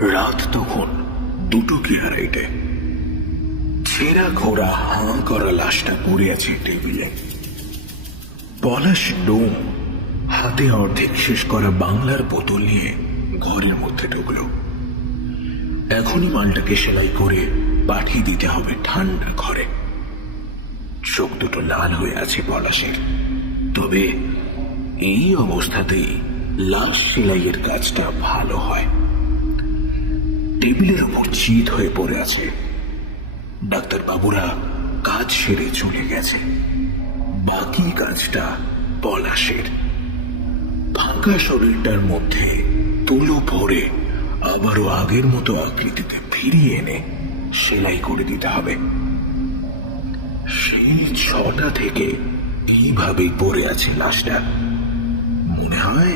রাত তখন 2টো কি আড়াইটে। ছেঁড়া খোড়া হাঁ করা লাশটা পড়ে আছে টেবিলে। পলাশ ডোম হাতে অর্ধেক শেষ করা বাংলার বোতল নিয়ে ঘরের মধ্যে ঢুকলো। এখনই মালটাকে সেলাই করে পাঠিয়ে দিতে হবে ঠান্ডা ঘরে। চোখ দুটো লাল হয়ে আছে পলাশের। তবে এই অবস্থাতেই লাশ সেলাইয়ের কাজটা ভালো হয়। টেবিলের উপর চিত হয়ে পড়ে আছে। ডাক্তারবাবুরা কাজ সেরে চলে গেছে। বাকি কাজটা পলাশের। ফাঁকা শরীরটার মধ্যে তুলো ভরে আবারও আগের মতো আকৃতিতে ফিরিয়ে এনে সেলাই করে দিতে হবে। সেই 6টা থেকে এইভাবেই পড়ে আছে লাশটা। মনে হয়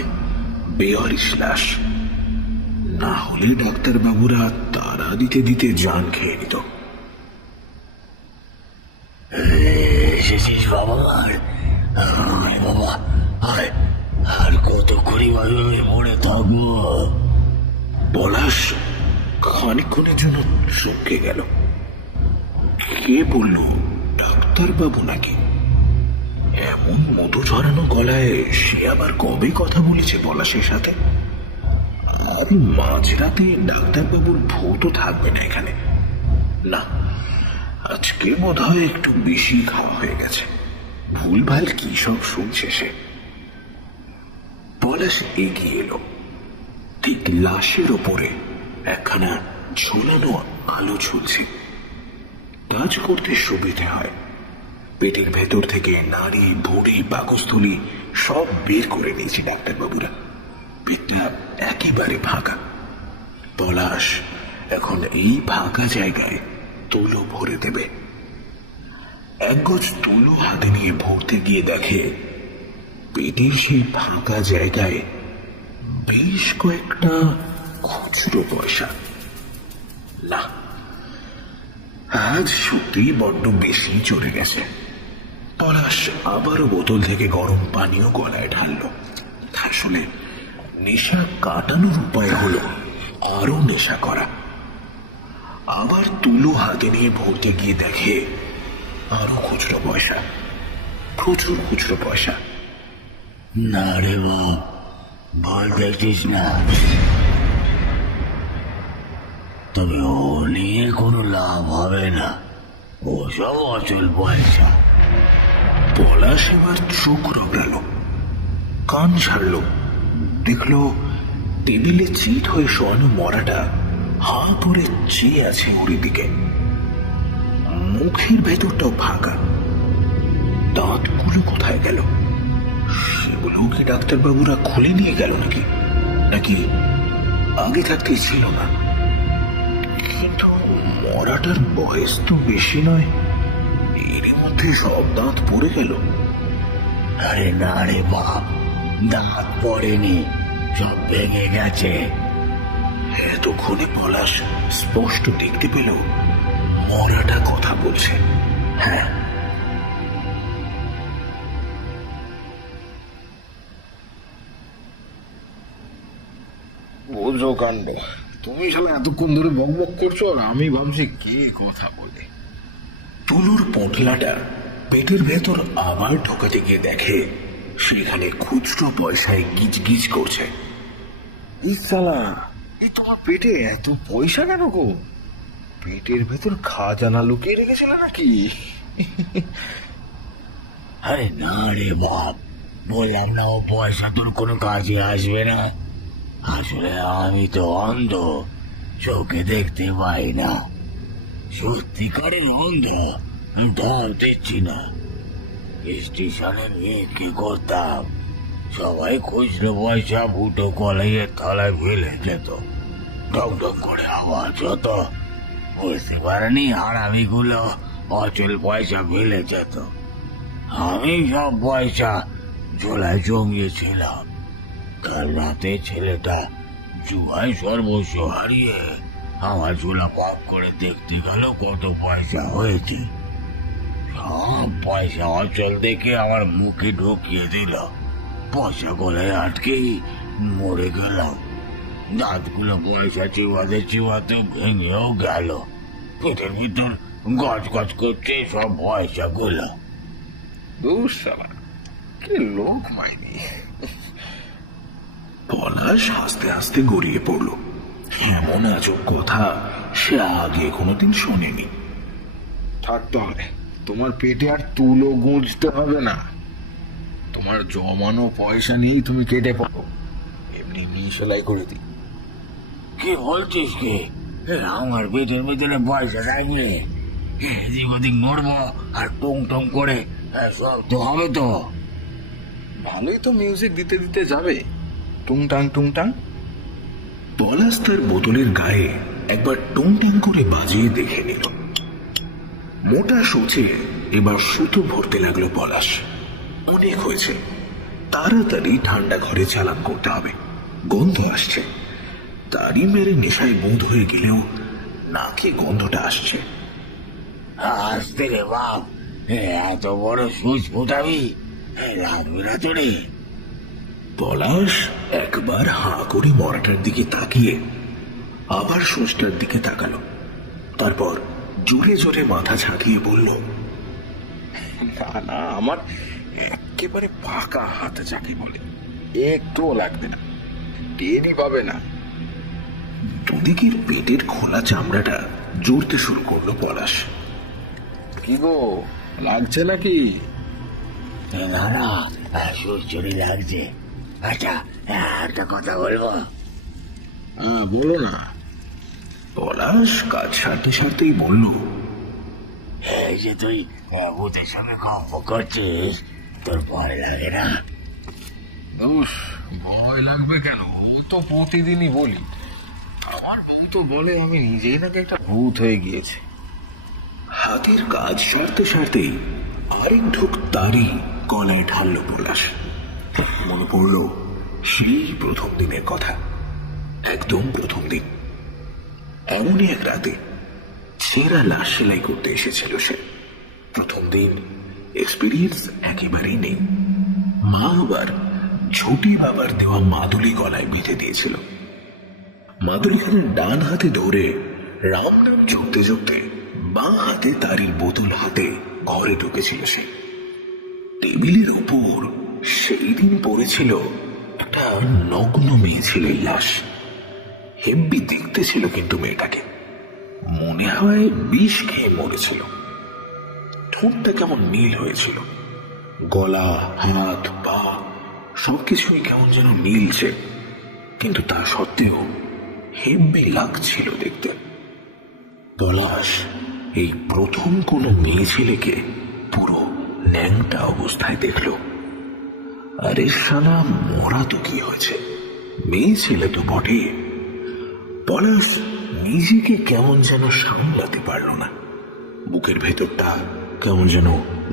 বেয়ারিশ লাশ। না হলে ডাক্তারবাবুরা তারা দিতে দিতে জান খেয়ে নিত। এসেছিস বাবা? বাবা আর কতক্ষণই পড়ে থাকবো? পলাশ খানিকক্ষণের জন্য চমকে গেল। কে বলল? ডাক্তারবাবু নাকি? এমন মধু ঝরানো গলায় সে আবার কবে কথা বলেছে পলাশের সাথে? আর মাঝরাতে ডাক্তারবাবুর ভূতও থাকবে না এখানে। না, আজকে বোধ হয় একটু বেশি খাওয়া হয়ে গেছে। ভুলভাল কি সব শুনছে সে। পলাশ এগিয়ে এলো। ঠিক লাশের ওপরে একখানা ঝোলানো আলো ঝুলছে। কাজ করতে সুবিধে হয়। পেটের ভেতর থেকে নাড়ি ভুঁড়ি পাকস্থলী সব বের করে নিয়েছে ডাক্তারবাবুরা। পেটটা একেবারে ফাঁকা। পলাশ এখন এই ফাঁকা জায়গায় তুলো ভরে দেবে। 1 গজ তুলো হাতে নিয়ে ভরতে গিয়ে দেখে পেটের সেই ফাঁকা জায়গায় বেশ কয়েকটা খুচরো পয়সা। না, আজ সত্যি বড্ড বেশি চড়ে গেছে। পলাশ আবারও বোতল থেকে গরম পানীয় গলায় ঢাললো। আসলে নেশা কাটানোর উপায় হলো আরো নেশা করা। আবার তুলো হাতে নিয়ে ভরতে গিয়ে দেখে আরো খুচরো পয়সা, প্রচুর খুচরো পয়সা। না রে বাপ, ভয় দেখছিস না? তবে ও নিয়ে কোনো লাভ হবে না। ও সব অচল পয়সা। পলাশ এবার চোখ রগড়ালো, কান ছাড়লো। দেখলো টেবিলে চিত হয়ে শোয়ানো মরাটা হাঁ পড়ে চেয়ে আছে ওর দিকে। মুখের ভেতরটাও ফাঁকা। দাঁতগুলো কোথায় গেল? সেগুলো কি ডাক্তারবাবুরা খুলে নিয়ে গেল নাকি? নাকি আগে থাকতেই ছিল না? কিন্তু মরাটার বয়স তো বেশি নয়। এর মধ্যে সব দাঁত পড়ে গেল। আরে না রে বাপ, দাঁত পড়েনি, সব ভেঙে গেছে। এতক্ষণে পলাশ স্পষ্ট দেখতে পেল মরাটা কথা বলছে। হ্যাঁ, বুঝো কাণ্ড। তুমি শালা এতক্ষণ ধরে বকবক করছো আর আমি ভাবছি কে কথা বলে। তুলোর পোঁটলাটা পেটের ভেতর আবার ঢোকাতে গিয়ে দেখে সেখানে খুচরো পয়সায় গিজ গিজ করছে। এই শালা, এই তোমার পেটে এত পয়সা কেন গো? পেটের ভেতর খাজানা লুকিয়ে রেখেছিলে নাকি? আরে না রে বাপ, বললাম না ও পয়সা তোর কোনো কাজে আসবে না। আসলে আমি তো অন্ধ, চোখে দেখতে পাই না। সত্যিকারের অন্ধ, ধার দিচ্ছি না। স্টেশনে নিয়ে কি করতাম, সবাই খুচরো পয়সা ফুটো কলাইয়ের তলায় ফেলে যেত। টক টক করে আওয়াজ হতো। বুঝতে পারেনি হারামিগুলো অচল পয়সা ফেলে যেত। আমি সব পয়সা ঝোলায় জমিয়েছিলাম। কাল রাতে ছেলেটা জুয়ায় সর্বস্ব হারিয়ে আমার ঝোলা পাপ করে দেখতে গেল কত পয়সা হয়েছে। সব পয়সা অচল দেখে আমার মুখে ঢুকিয়ে দিল। পয়সা গলায় আটকেই মরে গেলাম। দাঁতগুলো পয়সা চিবাতে চিবাতে ভেঙেও গেল। পেটের ভিতর গজ গজ করছে সব পয়সাগুলো। দূর শালা, কি লোক মাইনি। পলাশ হাসতে হাসতে গড়িয়ে পড়ল। এমন আজব কথা সে আগে কোনোদিন শোনেনি। থাকতে হবে, তোমার পেটে আর তুলো গুঁজতে হবে না। তোমার জমানো পয়সা নিয়েই তুমি কেটে পড়ো, এমনি সেলাই করে দিই। কি বলছিস কি? আমার পেটের ভিতরে পয়সা থাকবে, এদিক ওদিক নড়বো আর টং টং করে সব তো হবে তো। ভালোই তো মিউজিক দিতে দিতে যাবে, টুংটাং টুংটাং। পলাশ তার বোতলের গায়ে একবার টুংটাং করে বাজিয়ে দেখে নিল। মোটা সূচে এবার সুতো ভরতে লাগলো পলাশ। অনেক হয়েছে, তাড়াতাড়ি ঠান্ডা ঘরে চালান করতে হবে। গন্ধ আসছে। তারই মেরে নেশায় বোধ হয়ে গেলেও নাকে গন্ধটা আসছে। আসতে রে বাপ, এত বড় সুচ ফোটাবি, লাগবে না তো রে। পলাশ একবার হাঁ করে মরাটার দিকে তাকিয়ে আবার সুচটার দিকে তাকালো। তারপর জোরে জোরে মাথা ঝাঁকিয়ে বলল, না না, আমার একেবারে ফাঁকা হাত যাকে বলে, একটুও লাগবে না, টেরই পাবে না। দুদিকের পেটের খোলা চামড়াটা জড়তে শুরু করলো পলাশ। কি গো, লাগছে নাকি? না না, সুচুরি লাগছে। আচ্ছা, একটা কথা বলবো? হ্যাঁ, বলো না। পলাশ কাজ সারতে সারতেই বলল, এই যে তুই ভূতের সঙ্গে গল্প করছিস, তোর ভয় লাগে না? ভয় লাগবে কেন? ও তো প্রতিদিনই বলি। আমার বউ তো বলে আমি নিজেই নাকি একটা ভূত হয়ে গিয়েছে। হাতের কাজ সারতে সারতেই আরেক ঢোক তারই গলায় ঢাললো পলাশ। মনে পড়ল সেই প্রথম দিনের কথা। একদম প্রথম দিন এমনই এক রাতে ছেঁড়া লাশ সেলাই করতে এসেছিল সে। প্রথম দিন, এক্সপিরিয়েন্স একেবারেই নেই। মা আবার ছোটি বাবার দেওয়া মাদুলি গলায় বেঁধে দিয়েছিল। মাদুলিখানের ডান হাতে ধরে রাম নাম জপতে জপতে বাঁ হাতে তারির বোতল হাতে ঘরে ঢুকেছিল সে। টেবিলের উপর সেই দিন পড়েছিল একটা নগ্ন মেয়ে ছেলের লাশ। হেব্বি দেখতে ছিল কিন্তু মেয়েটাকে, মনে হয় বিষ খেয়ে মরেছিল। ঠোঁটটা কেমন নীল হয়েছিল, গলা, হাত, পা সবকিছুই কেমন যেন নীলছে, কিন্তু তা সত্ত্বেও হেব্বি লাগছিল দেখতে। পলাশ এই প্রথম কোনো মেয়ে ছেলেকে পুরো ন্যাংটা অবস্থায় দেখল। আরে শালা, মরা তো কি হয়েছে, মেয়ে ছেলে তো বটে। পলাশ নিজেকে কেমন যেন সামলাতে পারল না। বুকের ভেতরটা কেমন যেন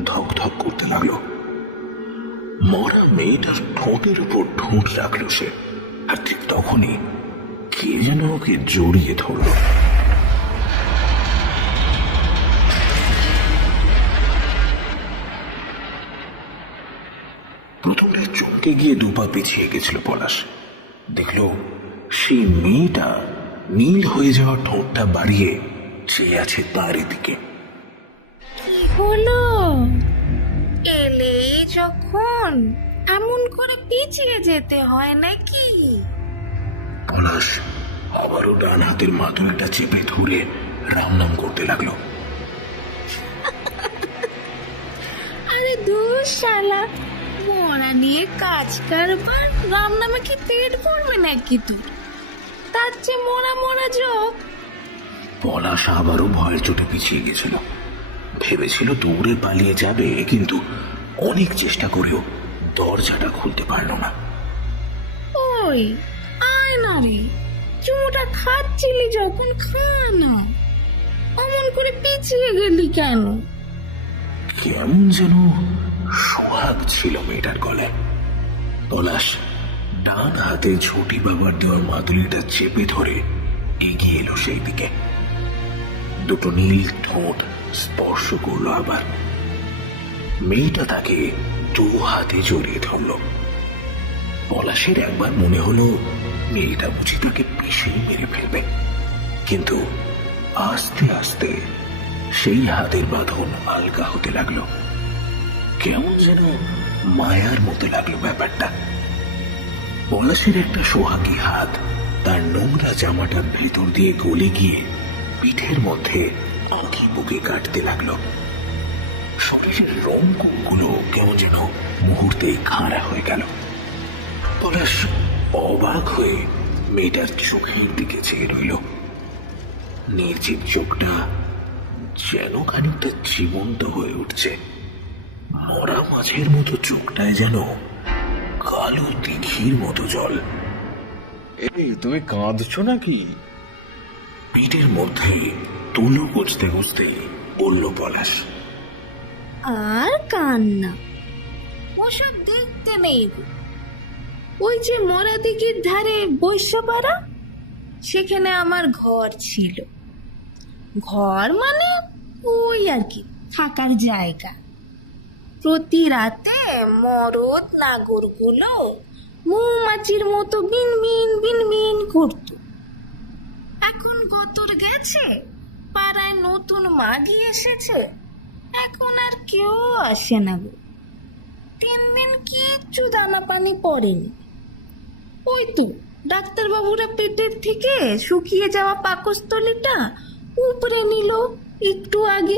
ধক ধক করতে লাগলো। মরা মেয়েটার ঠোঁটের উপর ঠোঁট রাখলো সে, আর ঠিক তখনই কে যেন ওকে জড়িয়ে ধরল। প্রথমে চমকে গিয়ে দুপা পিছিয়ে গেছিল পলাশ। দেখলো সেই মেয়েটা নীল হয়ে যাওয়া ঠোঁটটা বাড়িয়ে চেয়ে আছে তারই দিকে। কি হলো? এলে যখন এমন করে পিছিয়ে যেতে হয় নাকি? পলাশ আবারও ডান হাতের মাদুলিটা চেপে ধরে রাম নাম করতে লাগলো। আরে দূর শালা, মরা নিয়ে কাজ কারবার, রাম নামে কি পেট ভরবে নাকি তোর? তার চেয়ে মরা মরা যোগ। পলাশ আবারও ভয়ের চোটে পিছিয়ে গেছিল। ভেবেছিল দৌড়ে পালিয়ে যাবে, কিন্তু অনেক চেষ্টা করেও দরজাটা খুলতে পারল না। ওই আয় না রে, চুমুটা খাচ্ছিলি যখন খা না, অমন করে পিছিয়ে গেলি কেন? কেমন যেন সোহাগ ছিল মেয়েটার গলায়। পলাশ ডান হাতে ছোটি বাবার দেওয়া মাদুলিটা চেপে ধরে এগিয়ে এলো সেই দিকে। দুটো নীল ঠোঁট স্পর্শ করলো আবার। মেয়েটা তাকে দু হাতে জড়িয়ে ধরল। পলাশের একবার মনে হলো মেয়েটা বুঝি তাকে পিষেই মেরে ফেলবে, কিন্তু আস্তে আস্তে সেই হাতের বাঁধন আলগা হতে লাগলো। কেমন যেন মায়ার মতো লাগলো ব্যাপারটা। পলাশের একটা সোহাগী হাত তার নোংরা জামাটার ভেতর দিয়ে গলে গিয়ে পিঠের মধ্যে আঁকি বুকে কাটতে লাগলো। শরীরের রঙগুলো কেমন যেন মুহূর্তেই খাড়া হয়ে গেল। পলাশ অবাক হয়ে মেয়েটার চোখের দিকে চেয়ে রইল। নির্জীব চোখটা যেন খানিকটা জীবন্ত হয়ে উঠছে। মরা মাছের মতো চোখটায় যেন কালো দিঘির মতো জল। এই তুমি কাঁদছো নাকি? পিঠের মধ্যে তুলো গুছতে গুছতে বলল পলাশ। আর কান্না ওসব দেখতে নেই গো। ওই যে মরা দিঘির ধারে বৈশ্যপাড়া, সেখানে আমার ঘর ছিল। ঘর মানে ওই আর কি থাকার জায়গা। প্রতি রাতে মরদ নাগরগুলো মৌমাছির মতো বিনবিন বিনবিন করত। এখন কতর গেছে, পাড়ায় নতুন মাগি এসেছে, এখন আর কেউ আসে না গো। 3 দিন কিচ্ছু দানা পানি পড়েনি। ওই তো ডাক্তারবাবুরা পেটের থেকে শুকিয়ে যাওয়া পাকস্থলীটা উপরে নিল একটু আগে।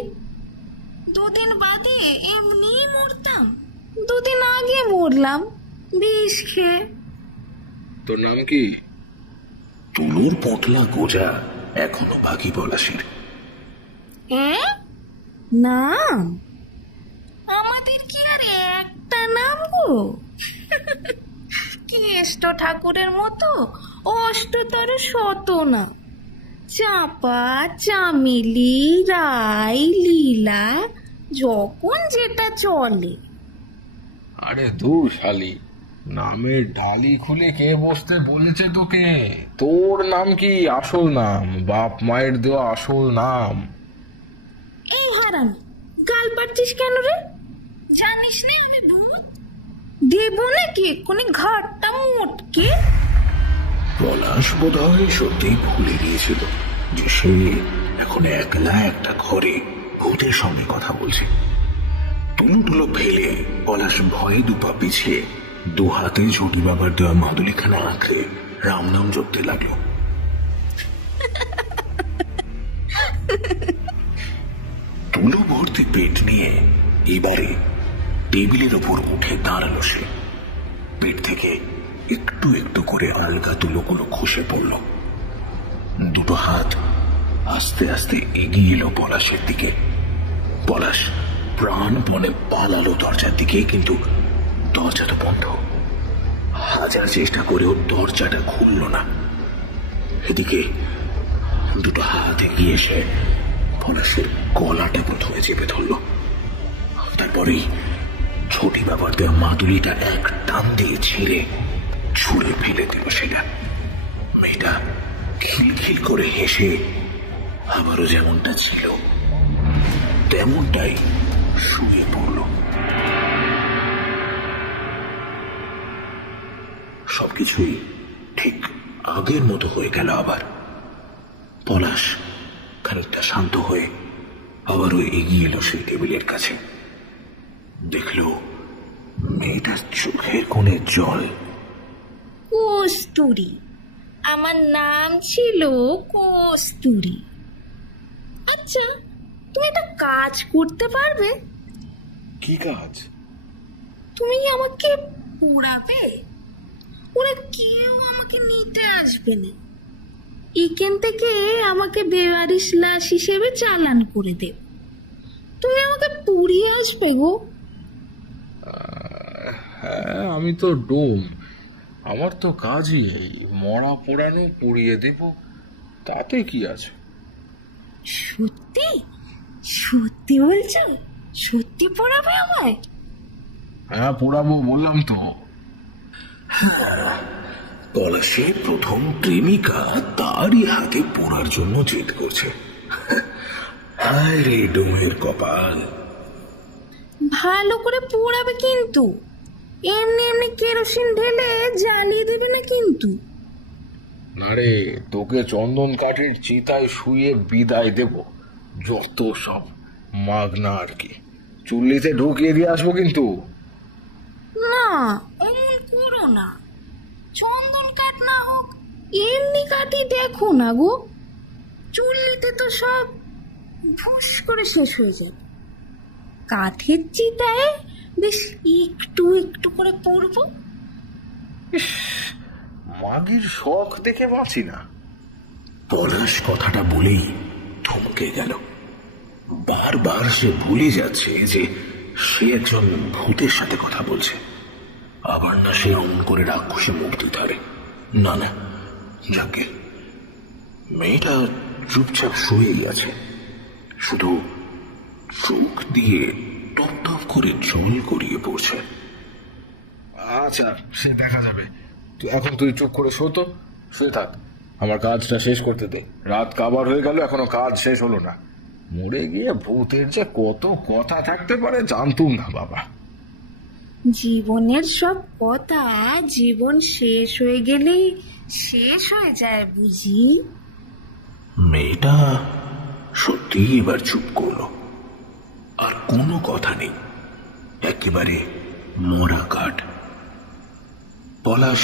2 দিন বাদে এমনি মরতাম। 2 দিন আগে মরলাম বিষ খেয়ে। তোর নাম কি? তুলোর পতলা গোজা এখনো বাকি পলাশের। নাম? আমাদের কি আর একটা নাম গো? কেষ্ট ঠাকুরের মতো অষ্টতর শত না। চাপা, চামেলি, রাই, লীলা, যখন যেটা চলে। আরে দূর শালি, নামের ডালি খুলে কে বসতে বলেছে তোকে? তোর নাম কি আসল নাম, বাপ মায়ের দেওয়া আসল নাম? এই হারামি, গাল পাচ্ছিস কেন রে? জানিস না আমি ভূত? দেব নাকি এক্ষুনি ঘাটটা মোটকে? পলাশ বোধহয় সত্যিই ভুলে গিয়েছিল যে সে এখন একলা একটা ঘরে ভূতের সঙ্গে কথা বলছে। তুলো ফেলে পলাশ ভয়ে 2 পা পিছিয়ে 2 হাতে ঝুটি বাবার দেওয়া মাদুলিখানা আঁকড়ে রাম নাম জপতে লাগলো। তুলো ভর্তি পেট নিয়ে এবারে টেবিলের ওপর উঠে দাঁড়ালো সে। পেট থেকে একটু একটু করে আলগা তুলোগুলো খসে পড়ল। 2 হাত আস্তে আস্তে এগিয়ে এলো পলাশের দিকে। পলাশ প্রাণপণে পালালো দরজার দিকে, কিন্তু দরজা তো বন্ধ। হাজার চেষ্টা করেও দরজাটা খুলল না। এদিকে 2 হাত এগিয়ে এসে পলাশের গলাটা প্রথমে চেপে ধরল। তারপরেই ছোটি বাবার দেওয়া মাদুলিটা এক টান দিয়ে ছিঁড়ে ছুঁড়ে ফেলে দিল সেটা। মেয়েটা খিলখিল করে হেসে আবারও যেমনটা ছিল তেমনটাই শুয়ে পড়ল। সবকিছুই ঠিক আগের মতো হয়ে গেল আবার। পলাশ খানিকটা শান্ত হয়ে আবারও এগিয়ে এলো সেই টেবিলের কাছে। দেখল মেয়েটার চোখের কোণে জল। কস্তুরী, আমার নাম ছিল কস্তুরী। আচ্ছা, তুমি একটা কাজ করতে পারবে? কি কাজ? তুমি আমাকে পোড়াবে। ওরা কেউ আমাকে নিতে আসবে না। এখান থেকে আমাকে বেওয়ারিশ লাশ হিসেবে চালান করে দেব। তুমি আমাকে পুড়িয়ে আসবে গো। হ্যাঁ, আমি তো ডোম, আমার তো কাজই এই মরা পোড়ানো, পুড়িয়ে দেব, তাতে কি আছে? সত্যি সত্যি বলছো? সত্যি পোড়াবে আমায়? হ্যাঁ, পোড়াবো বললাম তো। পলাশের প্রথম প্রেমিকা তারই হাতে পোড়ার জন্য জেদ করছে। হায় রে ডোমের কপাল। ভালো করে পোড়াবে কিন্তু, এমনি এমনি কেরোসিন ঢেলে জ্বালিয়ে দেবে না কিন্তু। না রে, তোকে চন্দন কাঠের চিতায় শুয়ে বিদায় দেব। যত সব মাগনা আর কি, চুল্লিতে ঢুকিয়ে দিয়ে আসবো কিন্তু। না, অমন করো না। চন্দন কাঠ না হোক, এমনি কাঠই দেখো না গো। চুল্লিতে তো সব ভুস করে শেষ হয়ে যায়। কাঠের চিতায় বেশ একটু একটু করে পড়বো। মাগির শখ দেখে বাঁচি না। পলাশ কথাটা বলেই থমকে গেল। বারবার সে ভুলে যাচ্ছে যে সে একজন ভূতের সাথে কথা বলছে। আবার না সে অমন করে রাক্ষসী মূর্তি ধরে। না না, যাকে মেয়েটা চুপচাপ শুয়েই আছে, শুধু চোখ দিয়ে টপ টপ করে জল গড়িয়ে পড়ছে। আচ্ছা, সে দেখা যাবে। এখন তুই চুপ করে শো তো, শুয়ে থাক। আমার কাজটা শেষ করতে দে। রাত কাবার হয়ে গেল, এখনো কাজ শেষ হলো না। মরে গিয়ে ভূতের যে কত কথা থাকতে পারে জানতুম না বাবা। জীবনের সব কথা জীবন শেষ হয়ে গেলেই শেষ হয়ে যায় বুঝি। মেয়েটা সত্যি এবার চুপ করলো। আর কোনো কথা নেই, একেবারে মরা কাঠ। পলাশ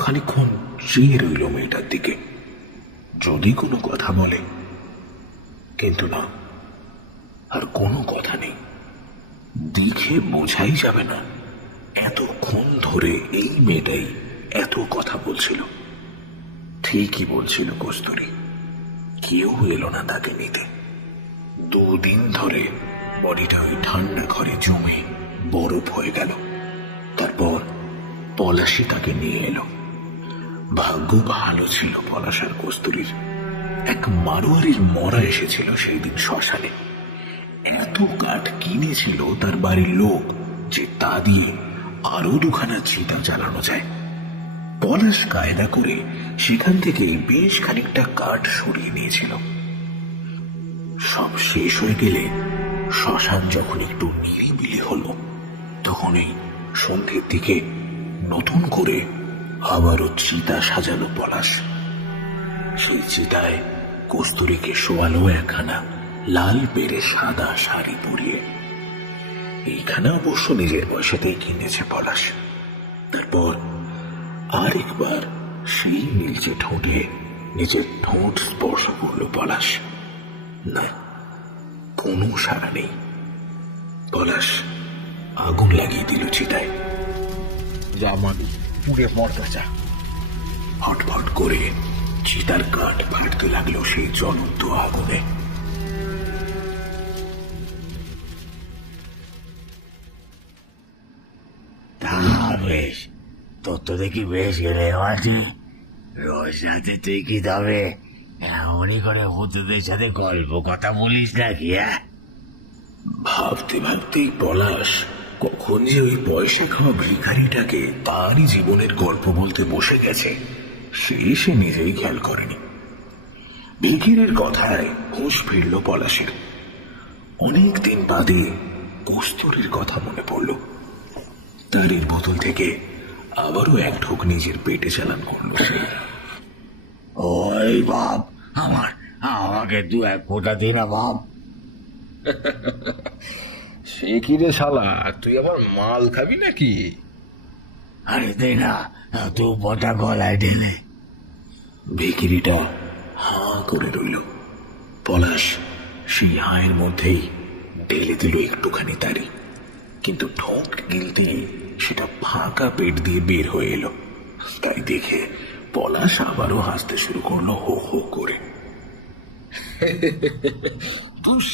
খানিকক্ষণ চেয়ে রইল মেয়েটার দিকে, যদি কোনো কথা বলে। কিন্তু না, আর কোনো কথা নেই। দেখে বোঝাই যাবে না এতক্ষণ ধরে এই মেয়েটাই এত কথা বলছিল। ঠিকই বলছিল কস্তুরী, কেউ এলো না তাকে নিতে। 2 দিন ধরে বডিটা ওই ঠান্ডা ঘরে জমে বরফ হয়ে গেল। তারপর পলাশই তাকে নিয়ে এলো। ভাগ্য ভালো ছিল পলাশ আর কস্তুরীর। এক মারোয়ারির মরা এসেছিল সেই দিন শ্মশানে। এত কাঠ কিনেছিল তার বাড়ির লোক যে তা দিয়ে আরো 2খানা চিতা জ্বালানো যায়। পলাশ কায়দা করে সেখান থেকে বেশ খানিকটা কাঠ সরিয়ে নিয়েছিল। সব শেষ হয়ে গেলে শ্মশান যখন একটু নিরিবিলি হলো, তখন এই সন্ধ্যের দিকে নতুন করে আবারও চিতা সাজালো পলাশ। সেই চিতায় কস্তুরীকে শোয়ালো একখানা লাল পেরে সাদা শাড়ি পরিয়ে। এইখানে অবশ্য নিজের পয়সাতেই কিনেছে পলাশ। তারপর আরেকবার সেই নীলচে ঠোঁটে নিজের ঠোঁট স্পর্শ করলো পলাশ। না, কোনো সাড়া নেই। পলাশ আগুন লাগিয়ে দিল চিতায়। যা মাগি, পুড়ে মরতে যা। ফটফট করে চিতার কাঠ ফাটতে লাগলো সেই জ্বলন্ত আগুনে। তা বেশ, তোর তো দেখি বেশ গেলে আছে। রোজ রাতে তুই কি তবে এমনই করে ভূতদের সাথে গল্প কথা বলিস নাকি? ভাবতে ভাবতেই পলাশ কখন যে ওই পয়সা খাওয়া ভিখারিটাকে তারই জীবনের গল্প বলতে বসে গেছে, সে নিজেই খেয়াল করেনি। ভিখিরির কথায় হুঁশ ফিরল পলাশের। অনেক দিন বাদে কস্তুরীর কথা মনে পড়ল। তারের বোতল থেকে আবারও 1 ঢোক নিজের পেটে চালান করলো সে। ওই বাপ, আমাকে 2-1 ফোঁটা দে না বাপ। সে কি রে শালা, তুই আবার মাল খাবি নাকি? আরে দে না, 2 ফোঁটা গলায় ঢেলে। ভিখিরিটা হাঁ করে রইল। পলাশ সেই হাঁয়ের মধ্যেই ঢেলে দিল একটুখানি তারি, কিন্তু ঠোঁট গিলতে সেটা ফাঁকা পেট দিয়ে বের হয়ে এলো। তাই দেখে পলাশ আবারও হাসতে শুরু করলো হো হো করে।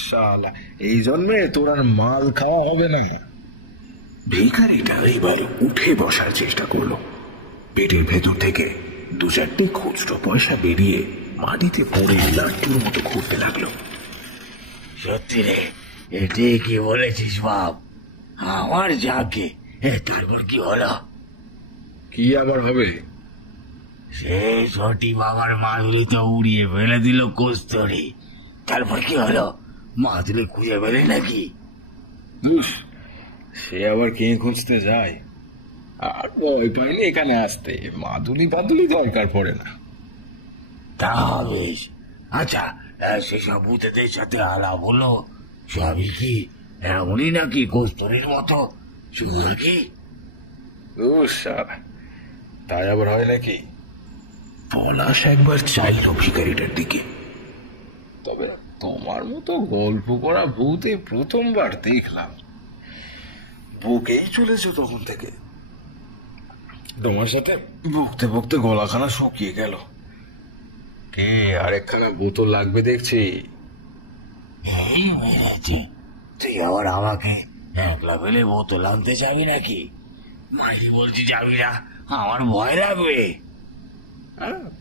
শালা, এই জন্মে তোর আর মাল খাওয়া হবে না। ভিখারিটা এবার উঠে বসার চেষ্টা করলো। পেটের ভেতর থেকে 2-4টে খুচরো পয়সা বেরিয়ে মাটিতে পড়ে লাট্টুর মতো ঘুরতে লাগলো। সত্যি রে, এটি কি বলেছিস বাপ? আমার যাকে তারপর কি হলো? কি আবার হবে? সেই ছোটি বাবার মাছগুলি তো উড়িয়ে ফেলে দিল কস্তুরী। তারপর কি হলো? মাছগুলি খুঁজে পেলে নাকি? সে আবার কে খুঁজতে যায়? আর ভয় পাইলে এখানে আসতে, মাদুলি পাদুলি দরকার পড়ে না। তা বেশ। আচ্ছা, সেসব ভূতেদের সাথে আলাপ হলো, সবই কি এমনই নাকি কস্তুরীর মতো শুধু নাকি? ও সারা, তাই আবার হয় নাকি? পলাশ একবার চাইল ভিখারিটার দিকে। তবে তোমার মতো গল্প করা ভূতে প্রথমবার দেখলাম। বুকেই চলেছে তখন থেকে। তোমার সাথে বকতে বকতে গলাখানা শুকিয়ে গেল। কে আরেকখানা বোতল লাগবে দেখছি। এই মেরেছে, তুই আবার আমাকে একলা ফেলে বোতল আনতে যাবি নাকি? মাইরি বলছি যাবি না, আমার ভয় লাগবে।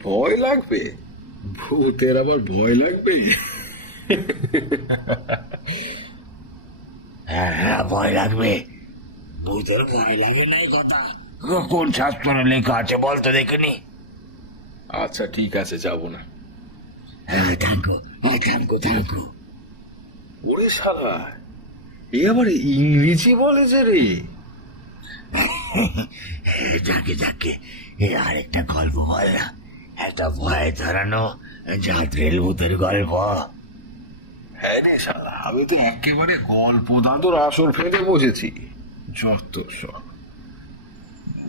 ভয় লাগবে? ভূতের আবার ভয় লাগবে? হ্যাঁ হ্যাঁ, ভয় লাগবে। ভূতের ভয় লাগে নাই কথা কোন শাস্ত্রে লেখা আছে বলতো দেখিনি? আচ্ছা ঠিক আছে, যাব না। হ্যাঁ থাকো, থাকো থাকো। ওরে শালা, এ আবার ইংরেজি বলে যে রে। যাকে যাকে, এ আরেকটা গল্প বল না, একটা ভয় ধরানো যাত্রীর ভূতের গল্প। হ্যাঁ রে শালা, আমি তো একেবারে গল্প দাদুর আসর ফেলে বসেছি। যত সব।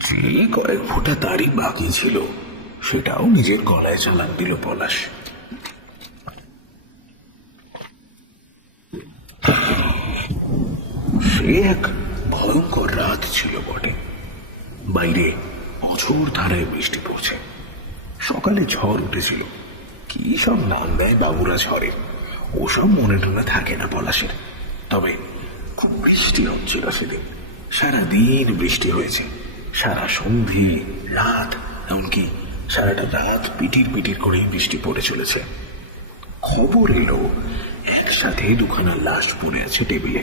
যে কয়েক ফোঁটা তারই বাকি ছিল সেটাও নিজের গলায় চালান দিল পলাশ। সে এক ভয়ঙ্কর রাত ছিল বটে। বাইরে অঝোর ধারায় বৃষ্টি পড়ছে। সকালে ঝড় উঠেছিল। কি সব নাম দেয় বাবুরা ঝড়ে, ওসব মনে টনে থাকে না পলাশের। তবে খুব বৃষ্টি হচ্ছিল সেদিন। সারাদিন বৃষ্টি হয়েছে, সারা সন্ধি রাত, এমনকি সারাটা রাত পিটির পিটির করেই বৃষ্টি পড়ে চলেছে। খবর এলো একসাথে দুখানা লাশ পড়ে আছে টেবিলে।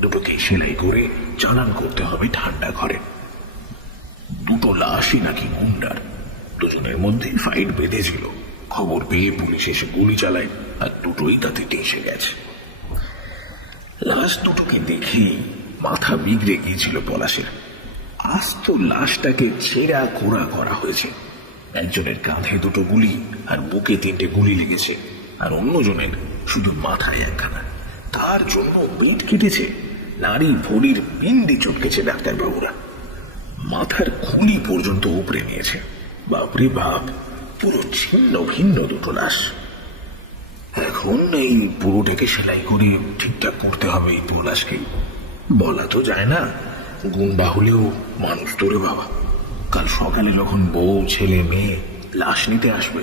দুটোকে সেলাই করে চালান করতে হবে ঠান্ডা ঘরে। দুটো লাশই নাকি গুন্ডার। দুজনের মধ্যে ফাইট বেঁধেছিল। খবর পেয়ে পুলিশ এসে গুলি চালায়, আর দুটোই তাতে টেসে গেছে। লাশ দুটোকে দেখে মাথা বিগড়ে গিয়েছিল পলাশের। আস্ত লাশটাকে ছেঁড়া কোড়া করা হয়েছে। একজনের কাঁধে দুটো গুলি আর বুকে 3টে গুলি লেগেছে, আর অন্যজনের শুধু মাথায় একখানা। তার জন্য পেট কেটেছে, নারী ভরির পিন্ডি চটকেছে ডাক্তারবাবুরা। মাথার খুলি পর্যন্ত উপড়ে নিয়েছে। বাপরে বাপ, পুরো ছিন্ন ভিন্ন দুটো লাশ। এখন এই পুরোটাকে সেলাই করে ঠিকঠাক করতে হবে এই পুরো লাশকেই। বলা তো যায় না, গুন্ডা হলেও মানুষ তো রে বাবা। কাল সকালে যখন বউ ছেলে মেয়ে লাশ নিতে আসবে,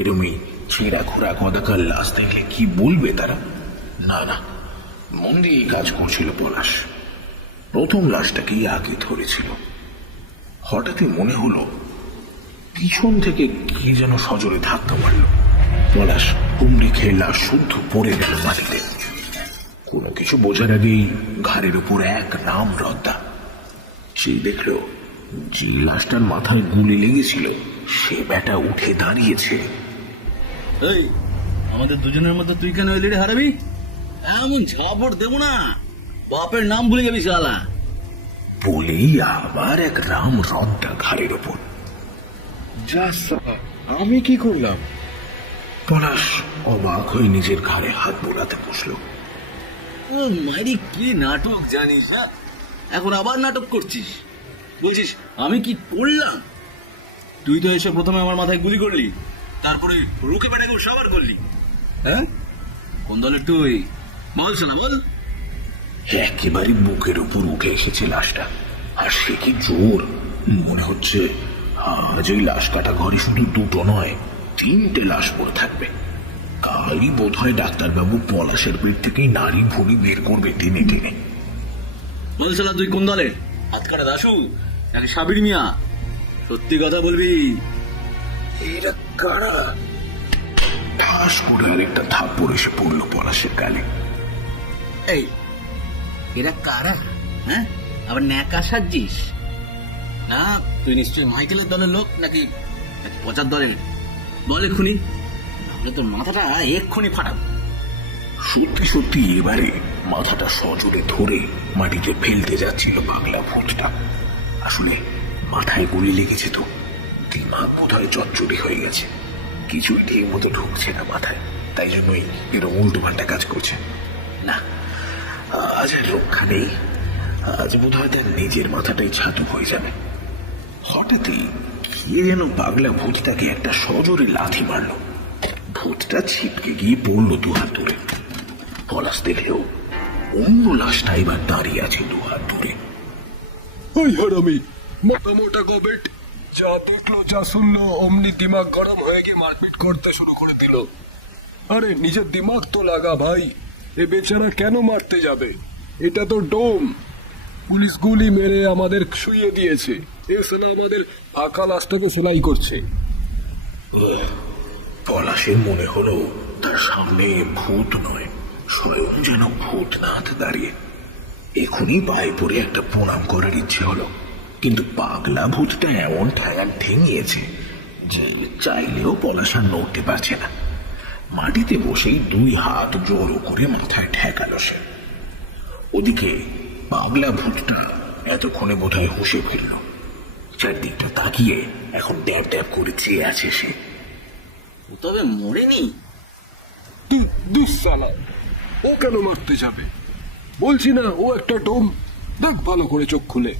এরমই ছেঁড়া খোড়া কদাকার লাশ দেখলে কি বলবে তারা? না না, মন দিয়ে কাজ করছিল পলাশ। প্রথম লাশটাকেই আগে ধরেছিল। হঠাৎই মনে হলো পিছন থেকে কি যেন সজোরে ধাক্কা মারল। পলাশ হুমড়ি খেয়ে লাশ শুদ্ধ পড়ে গেল মাটিতে। কোনো কিছু বোঝার আগেই ঘাড়ের উপর এক নাম রদ্দা। সেই দেখল যে লাশটার মাথায় গুলি লেগেছিল সে ব্যাটা উঠে দাঁড়িয়েছে। এই, আমাদের দুজনের মধ্যে তুই কেন এলি রে হারাবি? এমন ঝাপড় দেবো না, বাপের নাম ভুলে যাবি শালা। বলেই আবার এক রাম রদ্দা ঘাড়ের ওপর। যা শালা, আমি কি করলাম? পলাশ অবাক হয়ে নিজের ঘাড়ে হাত বোলাতে বসল। ও মাইরি, কি নাটক জানিস? হ্যাঁ, এখন আবার নাটক করছিস? বলছিস আমি কি করলাম? তুই তো এসে প্রথমে আমার মাথায় গুলি করলি, তারপরে রুখে পেটাকে সাবার করলি। হ্যাঁ, কোন দলের তুই? বল শোনা, বল। একেবারে বুকের উপর উঠে এসেছে লাশটা। আর সে কি জোর! মনে হচ্ছে আজ ওই লাশ কাটা ঘরে শুধু দুটো নয়, 3টে লাশ পড়ে থাকবে। কালই বোধ হয় ডাক্তারবাবু পলাশের পেট থেকেই নারী ভুঁড়ি বের করবে টেনে টেনে। বল শোনা, তুই কোন দলের? হাত কাটা দাসু নাকি সাবির মিয়া? সত্যি কথা বলবি। এরা কারা? ঠাস করে আরেকটা থাপ্পড় এসে পড়লো পলাশের গালে। এই, এরা কারা? হ্যাঁ, আবার ন্যাকা সাজিস না? তুই নিশ্চয়ই মাইকেলের দলের লোক নাকি পচার দলের? বল এক্ষুনি, নাহলে তোর মাথাটা এক্ষুনি ফাটাবো। সত্যি সত্যি এবারে মাথাটা সজোরে ধরে মাটিতে ফেলতে যাচ্ছিল পাগলা ভূতটা। আর আসলে মাথায় গুলি লেগেছে তো, দিমাগ বোধহয় চচ্চড়ি হয়ে গেছে, কিছুই ঠিক মতো ঢুকছে না মাথায়, তাই জন্যই এরকম উল্টো পাল্টা কাজ করছে। না, আজ আর রক্ষা নেই, আজ বোধহয় তার নিজের মাথাটাই ছাতু হয়ে যাবে। হঠাৎই কে যেন পাগলা ভূত তাকে একটা সজোরে লাথি মারল। ভূতটা ছিটকে গিয়ে পড়লো দুহাত দূরে। পলাশ দেখলেও অন্য লাশটা এবার দাঁড়িয়ে আছে দুহাত দূরে। ওই হারামি মোটা মোটা গবেট, যা দেখলো যা শুনলো অমনি দিমাগ গরম হয়ে গিয়ে মারপিট করতে শুরু করে দিল। আরে নিজের দিমাগ তো লাগা ভাই, এ বেচারা কেন মারতে যাবে? এটা তো ডোম, পুলিশ গুলি মেরে আমাদের শুইয়ে দিয়েছে, এছাড়া আমাদের ফাঁকা লাশটাকে সেলাই করছে। পলাশের মনে হলো তার সামনে ভূত নয়, স্বয়ং যেন ভূতনাথ দাঁড়িয়ে। এখনই পায়ে পড়ে একটা প্রণাম করার ইচ্ছে হলো, কিন্তু পাগলা ভূতটা এমন ঠ্যাং ঠেঙিয়েছে যে চাইলেও পলাশ আর নড়তে পারছে না। মাটিতে বসেই দুই হাত জোর করে মাথায় ঠেকালো সে। ওদিকে পাগলা ভূতটা এতক্ষণে বোধহয় হুঁশে ফিরল। চারদিকটা তাকিয়ে এখন ড্যাব ড্যাব করে চেয়ে আছে সে। ও তবে মরেনি? দুঃসালা, ও কেন মারতে যাবে? বলছি না ও একটা ডোম, দেখ ভালো করে চোখ খুলে।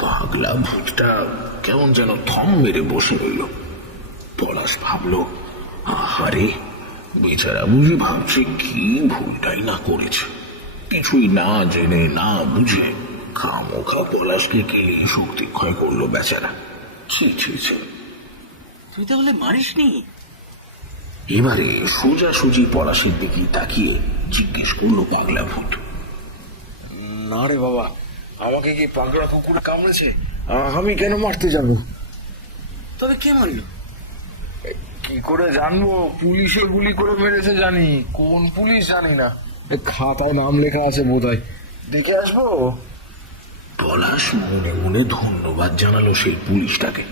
পাগলা ভূতটা কেমন যেন থম মেরে বসে রইল। পলাশ ভাবলো, আহারে বেচারা বুঝে ভাবছে কি ভুলটাই না করেছে, কিছুই না জেনে না বুঝে খামোখা পলাশকে কেলে শক্তি ক্ষয় করলো বেচারা। ছি ছি ছি। তুই তাহলে মারিসনি? এবারে সোজাসুজি পলাশের দিকে তাকিয়ে জিজ্ঞেস করলো পাগলা ভূত। না রে বাবা, আমাকে কি পাগলা কুকুরে কামড়েছে? আমি কেন মারতে যাব? তবে কে মারলো? কি করে জানবো? পুলিশে গুলি করে মেরেছে জানি, কোন পুলিশ জানি না, খাতায় নাম লেখা আছে বোধহয়, দেখে আসবো। পলাশ মনে মনে ধন্যবাদ জানালো সেই পুলিশটাকে।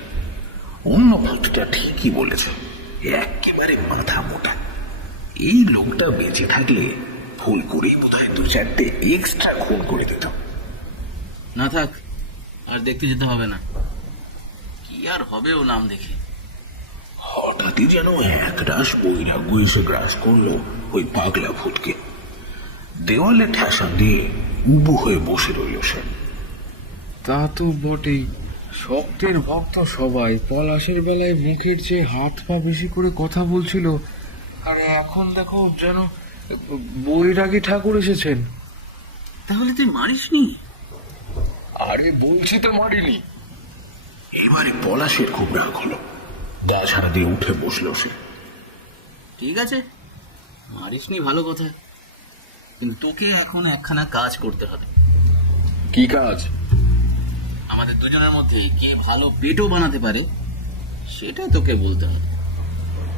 অন্য ভূতটা ঠিকই বলেছে, একেবারে মাথা মোটা। এই লোকটা বেঁচে থাকলে ভুল করেই বোধহয় দু চারটে এক্সট্রা খুন করে দিত। না থাক, আর দেখতে যেতে হবে না, কি আর হবে ও নাম দেখে। হঠাৎই যেন একরাশ বৈরাগ্য এসে গ্রাস করলো ওই পাগলা ভূতকে। দেওয়ালে ঠেসা দিয়ে উবু হয়ে বসে রইল সে। তা তো বটেই, শক্তের ভক্ত সবাই। পলাশের বেলায় মুখের চেয়ে হাত পা বেশি করে কথা বলছিল, আর এখন দেখো যেন বৈরাগী ঠাকুর এসেছেন। তাহলে তুই মারিসনি? আরে বলছি তো মারিনি। এবারে পলাশের খুব রাগ হলো, গা ঝাড়া দিয়ে উঠে বসলো সে। ঠিক আছে, মারিসনি ভালো কথা, কিন্তু তোকে এখন একখানা কাজ করতে হবে। কি কাজ? আমাদের দুজনের মধ্যে কে ভালো পেটও বানাতে পারে সেটা তোকে বলতে হবে।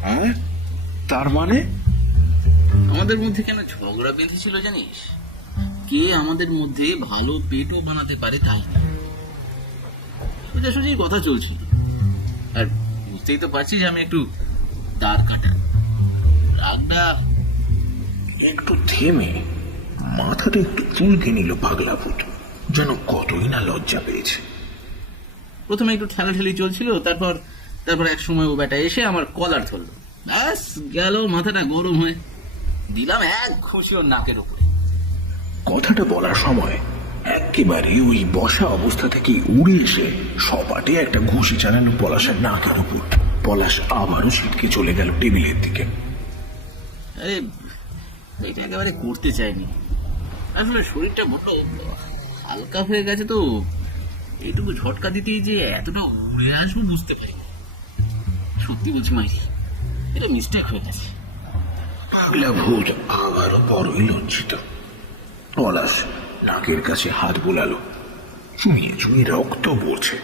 হ্যাঁ, তার মানে? আমাদের মধ্যে কেন ঝগড়া বেঁধেছিল জানিস? কে আমাদের মধ্যে ভালো পেটও বানাতে পারে তাই সোজাসুজি কথা চলছিল। আর বুঝতেই তো পারছিস আমি একটু তার কাটা। রাগটা একটু থেমে মাথাটা একটু চুলকে নিল পাগলা ভূত, যেন কতই না লজ্জা পেয়েছে। প্রথমে একটু ঠেলাঠেলি চলছিল, তারপর এক সময় ও বেটা এসে আমার কলার ধরলো, ব্যাস গেল মাথাটা গরম হয়ে। দিলাম এক খুশি ওর নাকের উপরে। কথাটা বলার সময় একেবারে ওই বসা অবস্থা থেকে উড়ে এসে সপাটে একটা ঘুষি চালানো পলাশের নাকের উপর। পলাশ আবারও ছিটকে চলে গেল টেবিলের দিকে। আরে এটা একেবারে করতে চাইনি, আসলে শরীরটা বড্ড হালকা হয়ে গেছে তো, এইটুকু ঝটকা দিতেই যে এতটা উড়ে আসবো বুঝতে পারিনি। সত্যি বলছি মাইরি, এটা মিস্টেক হয়ে গেছে। পাগলা ভূত আবারও বড়ই লজ্জিত। পলাশ নাকের কাছে হাত বোলালো, চুইয়ে চুইয়ে রক্ত পড়ছে।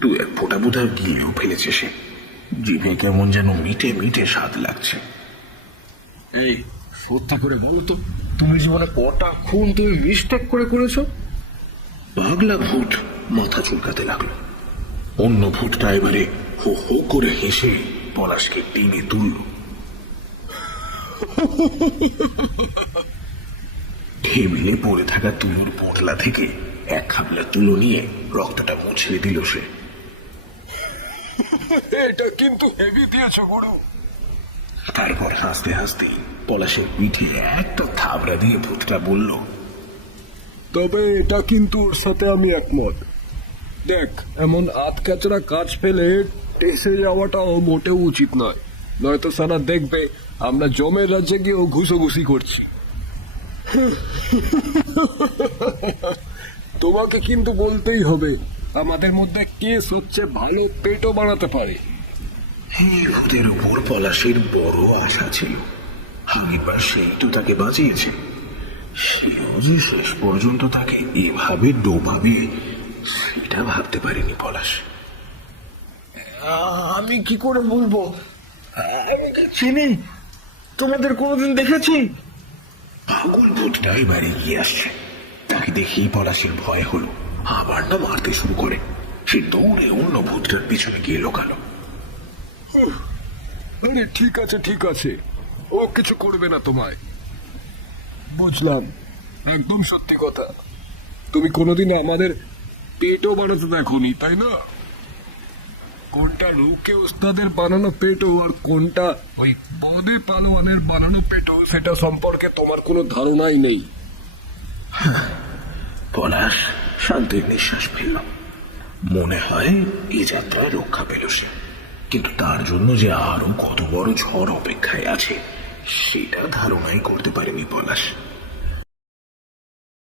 দু এক ফোঁটা বোধহয় গিলেও ফেলেছে সে। জিভে কেমন যেন মিটে মিটে স্বাদ লাগছে। এই সত্যি করে বলো তো, তুমি জীবনে কটা খুন তুমি মিস্টেক করে করেছো? পাগলা ভূত মাথা চুলকাতে লাগলো। অন্য ভূতটা এবারে হো হো করে হেসে পলাশকে টেনে তুলল। টেবিলে পড়ে থাকা তুলোর পোটলা থেকে এক খাবলা তুলো নিয়ে রক্তটা মুছিয়ে দিল সে। এটা কিন্তু হেভি দিয়েছ বড়। তারপর হাসতে হাসতে পলাশের পিঠে একটা থাবড়া দিয়ে ভূতটা বলল, তবে এটা কিন্তু ওর সাথে আমি একমত। দেখ, এমন আতকাচরা কাজ ফেলে টেসে যাওয়াটাও মোটেও উচিত নয়, নয়তো সারা দেখবে আমরা জমের রাজ্যে গিয়েও ঘুষোঘুষি করছি। তোমাকে কিন্তু বলতেই হবে আমাদের মধ্যে কে সবচেয়ে ভালো পেটও বানাতে পারে। এই ভূতের উপর পলাশের বড় আশা ছিল। আগেরবার সেই তো তাকে বাঁচিয়েছে, সেও যে শেষ পর্যন্ত তাকে এভাবে ডোবাবে সেটা ভাবতে পারেনি পলাশ। আমি কি করে বলবো, আমি কি চিনি, তোমাদের কোনোদিন দেখেছি? পাগল ভূতটা এবারে এগিয়ে আসছে। তাকে দেখেই পলাশের ভয় হলো, আবার না মারতে শুরু করে। সে দৌড়ে অন্য ভূতটার পিছনে গিয়ে লোকালো। আরে ঠিক আছে ঠিক আছে, ও কিছু করবে না তোমায়। বুঝলাম, একদম সত্যি কথা। তুমি কোনোদিন আমাদের পেটও বানাতে দেখোনি, তাই না? কোনটা রুকে ওস্তাদের বানানো পেটো আর কোনটা ওই বদে পালোয়ানের বানানো পেটো সেটা সম্পর্কে তোমার কোনো ধারণাই নেই। পলাশ শান্তির নিঃশ্বাস ফেলল। মনে হয় এই যাত্রায় রক্ষা পেল সে, কিন্তু তার জন্য যে আরো কত বড় ঝড় অপেক্ষায় আছে সেটা ধারণাই করতে পারেনি পলাশ।